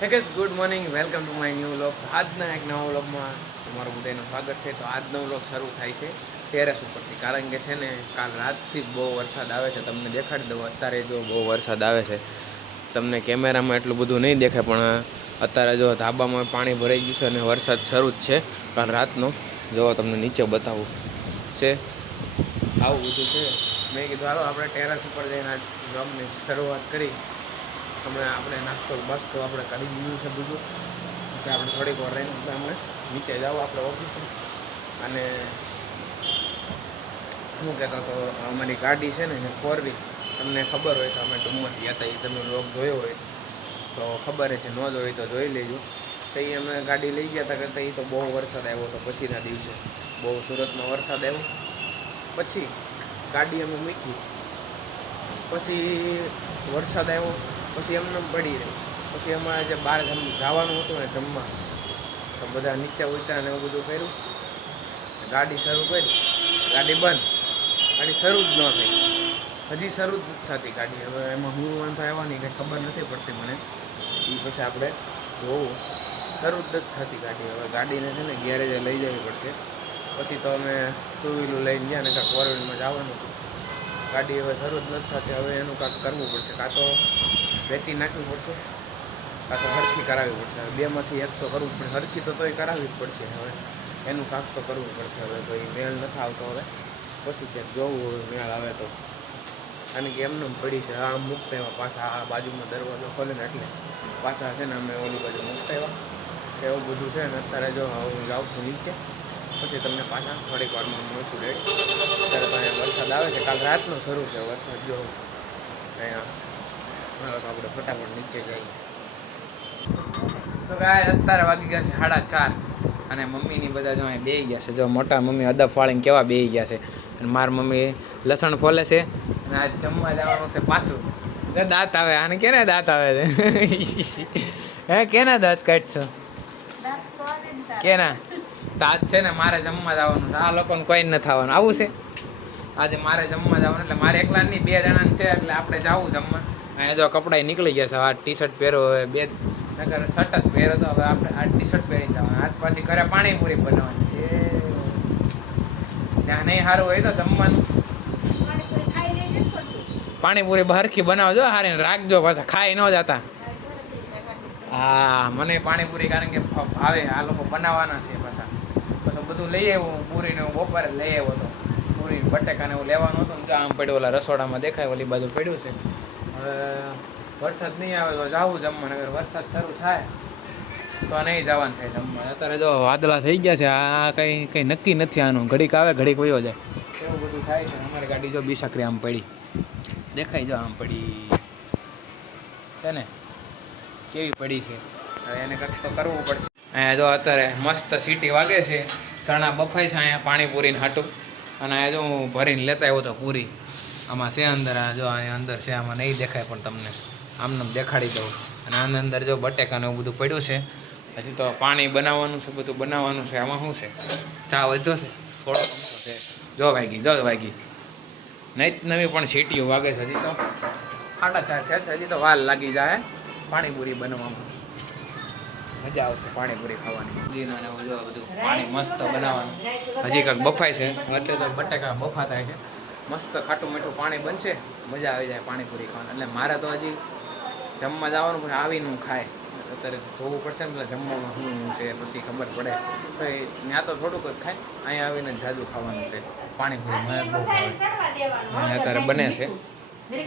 હે guys, good morning, welcome to my new vlog. આજના એક નવા વ્લોગમાં તમારું બધાનું સ્વાગત છે. તો આજનો વ્લોગ શરૂ થાય છે ટેરેસ ઉપરથી, કારણ કે છે ને કાલ રાતથી બહુ વરસાદ આવે છે. તમને દેખાડી દઉં, અત્યારે જો બહુ વરસાદ આવે છે. તમને કેમેરામાં એટલું બધું નહીં દેખાય, પણ અત્યારે જો ધાબામાં પાણી ભરાઈ ગયું છે અને વરસાદ શરૂ જ છે કાલ રાતનો. જો તમને નીચે બતાવું છે, આવું બધું છે. મેં કીધું હાલો આપણે ટેરેસ ઉપર જઈને આજ વ્લોગની શરૂઆત કરી. હમણાં આપણે નાસ્તો બાસ્તો આપણે કરી દીધું છે બધું, એટલે આપણે થોડીક વાર રહીને આપણે નીચે જાઓ આપણે ઓફિસે. અને શું કહેતો તો, અમારી ગાડી છે ને 4 વ્હીલ, તમને ખબર હોય તો અમે ડુમ્મસ ગયા હતા, એ તમે લોક જોયો હોય તો ખબર છે, ન જોઈ તો જોઈ લેજો. તો એ અમે ગાડી લઈ ગયા હતા કરતાં એ તો બહુ વરસાદ આવ્યો હતો. પછીના દિવસે બહુ સુરતમાં વરસાદ આવ્યો, પછી ગાડી અમે મૂકી, પછી વરસાદ આવ્યો, પછી એમને પડી રહી. પછી અમારે જે બહાર જવાનું હતું ને જમવા, તો બધા નીચે ઉતર્યા ને એવું બધું કર્યું. ગાડી શરૂ કરી, ગાડી બંધ, ગાડી શરૂ જ ન થઈ, હજી શરૂ જ નથી થતી ગાડી. હવે એમાં હું વાંધો આવ્યા નહીં કંઈ ખબર નથી પડતી મને, એ પછી આપણે જોવું. શરૂ જ નથી થતી ગાડી. હવે ગાડીને છે ને ગેરેજે લઈ જવી પડશે. પછી તો અમે 2 વ્હીલર લઈને ગયા ને કાંઈક 4 વ્હીલમાં જવાનું હતું. ગાડી હવે શરૂ જ નથી થતી. હવે એનું કાંઈક કરવું પડશે, કાં તો વેચી નાખવી પડશે, કાં તો હરખી કરાવવી પડશે. બેમાંથી એક તો કરવું પડે. હરખી તો તોય કરાવવી જ પડશે. હવે એનું કાંક તો કરવું પડશે. હવે તો એ મેળ નથી આવતો. હવે પછી ક્યાંક જોવું, હવે મેળ આવે તો. કારણ કે એમને પડી છે. આમ મુકતા એવા પાછા આ બાજુમાં દરવાજો ખોલે ને એટલે પાછા છે ને અમે ઓલી બાજુ મુકતા એવા, એવું બધું છે ને. અત્યારે જો હું જાઉં છું નીચે, પછી તમને પાછા થોડીક વારમાં મળશું રેડી. અત્યારે તો અહીંયા વરસાદ આવે છે, કાલ રાતનો શરૂ છે વરસાદ. જો અહીંયા તો આપણે ફટાફટ નીચે જઈએ. તો ગાય અત્યારે વાગી ગયા છે 4:30, અને મમ્મીની બધા જો અહીં બેસી ગયા છે. જો મોટા મમ્મી અદબ ફાળીને કેવા બેસી ગયા છે. અને મારી મમ્મી લસણ ફોલે છે. અને આજ જમવા જવાનું છે પાછું. દાંત આવે, આને કેના દાંત આવે છે? હે કેના દાંત કાઢશો? કેના દાંત છે ને? મારે જમવા જવાનું. આ લોકોને કોઈ નથી થવાનું. આવું છે આજે મારે જમવા જવાનું. એટલે મારે એકલા નહીં, 2 જણાને છે, એટલે આપણે જવું જમવા. અહીંયા જો કપડાં નીકળી ગયા છે. આ ટી-શર્ટ પહેરો, હવે 2 નગર શર્ટ જ પહેરો તો હવે આપણે આ ટી-શર્ટ પહેરીને જવાનું. આજ પાછી ઘરે પાણીપુરી બનાવવાની છે. ત્યાં નહીં સારું હોય તો જમવાનું પાણીપુરી હરખી બનાવજો, હારીને રાખજો, પાછા ખાઈ ન જતા. હા, મને પાણીપુરી કારણ કે ભાવે. આ લોકો બનાવવાના છે પાછા. પછી બધું લઈ આવ્યું, પૂરીને હું બપોરે લઈ આવ્યો હતો. પૂરી બટેકાને એવું લેવાનું હતું. જો આમ પડ્યું, ઓલા રસોડામાં દેખાય ઓલી બાજુ પડ્યું છે. હવે વરસાદ નહીં આવે તો જાવું જમવા. અગર વરસાદ શરૂ થાય તો નહીં જવાનું થાય જમવા. અત્યારે જો વાદળા થઈ ગયા છે. આ કંઈ નક્કી નથી આનું. ઘડીક આવે ઘડીક વયો જાય, એવું બધું થાય છે. અમારી ગાડી જો બીસાકરી આમ પડી, દેખાય જો આમ પડી છે ને, કેવી પડી છે. હવે એને કંઈક તો કરવું પડશે. અહીંયા જો અત્યારે મસ્ત સીટી વાગે છે, ચણા બફાય છે અહીંયા પાણીપુરીને હાટું. અને અહીંયા જો હું ભરીને લેતા આવ્યો તો પૂરી. આમાં છે અંદર, આ જો અહીંયા અંદર છે. આમાં નહીં દેખાય પણ તમને આમને દેખાડી દઉં. અને આની અંદર જો બટેકાને એવું બધું પડ્યું છે. હજી તો પાણી બનાવવાનું છે, બધું બનાવવાનું છે. આમાં શું છે? ચા વધ્યો છે થોડો છે. જો વાગી નહીં નવી પણ સીટીઓ વાગે છે. હજી તો 4:30 છે. હજી તો વાર લાગી જાય પાણીપુરી બનવામાં. મજા આવશે પાણીપુરી ખાવાની. જો બધું પાણી મસ્ત બનાવવાનું. હજી કાંઈક બફાય છે, એટલે તો બટેકા બફા થાય છે. મસ્ત ખાટું મીઠું પાણી બનશે, મજા આવી જાય પાણીપુરી ખાવાની. એટલે મારે તો હજી જમવા જવાનું, પણ આવીને ખાય. અત્યારે જોવું પડશે ને, એટલે જમવામાં શું છે પછી ખબર પડે. તો ત્યાં તો થોડુંક જ ખાય, અહીંયા આવીને જાજુ ખાવાનું છે પાણીપુરી. મને બહુ ભાવે. અત્યારે બને છે,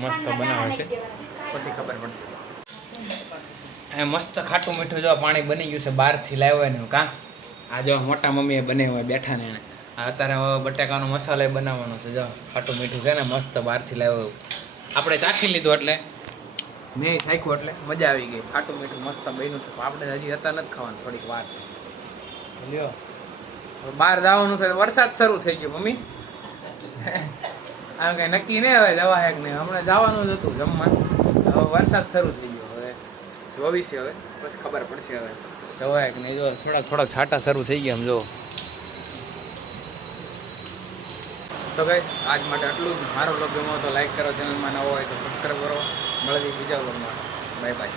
મસ્ત બનાવે છે, પછી ખબર પડશે. એ મસ્ત ખાટું મીઠું જો પાણી બની ગયું છે, બહારથી લાવ્યો ને. કાં આ જો મોટા મમ્મીએ બનાવ્યું બેઠા ને એને. અત્યારે હવે બટાકાનો મસાલો બનાવવાનો છે. જો ખાટું મીઠું છે ને, મસ્ત બહારથી લાવ્યો. આપણે ચાખી લીધું એટલે મેં ચાખ્યું એટલે મજા આવી ગઈ. ખાટું મીઠું મસ્ત બન્યું છે. આપણે હજી હતા નથી ખાવાનું, થોડીક વાર લ્યો. બહાર જવાનું છે, વરસાદ શરૂ થઈ ગયો મમ્મી. આમ કંઈ નક્કી નહીં હવે જવા એક નહીં. હમણાં જવાનું જ હતું જમવા, હવે વરસાદ શરૂ થઈ ગયો. હવે જોવી છે, હવે પછી ખબર પડશે હવે જવાય કે નહીં. જો થોડાક છાંટા શરૂ થઈ ગયા આમ જો. તો ગાઈસ આજ માટે આટલું જ. મારો બ્લોગ ગમ્યો તો લાઈક કરો, ચેનલમાં નવો હોય તો સબસ્ક્રાઈબ કરો. મળીએ બીજા બ્લોગમાં. Bye bye.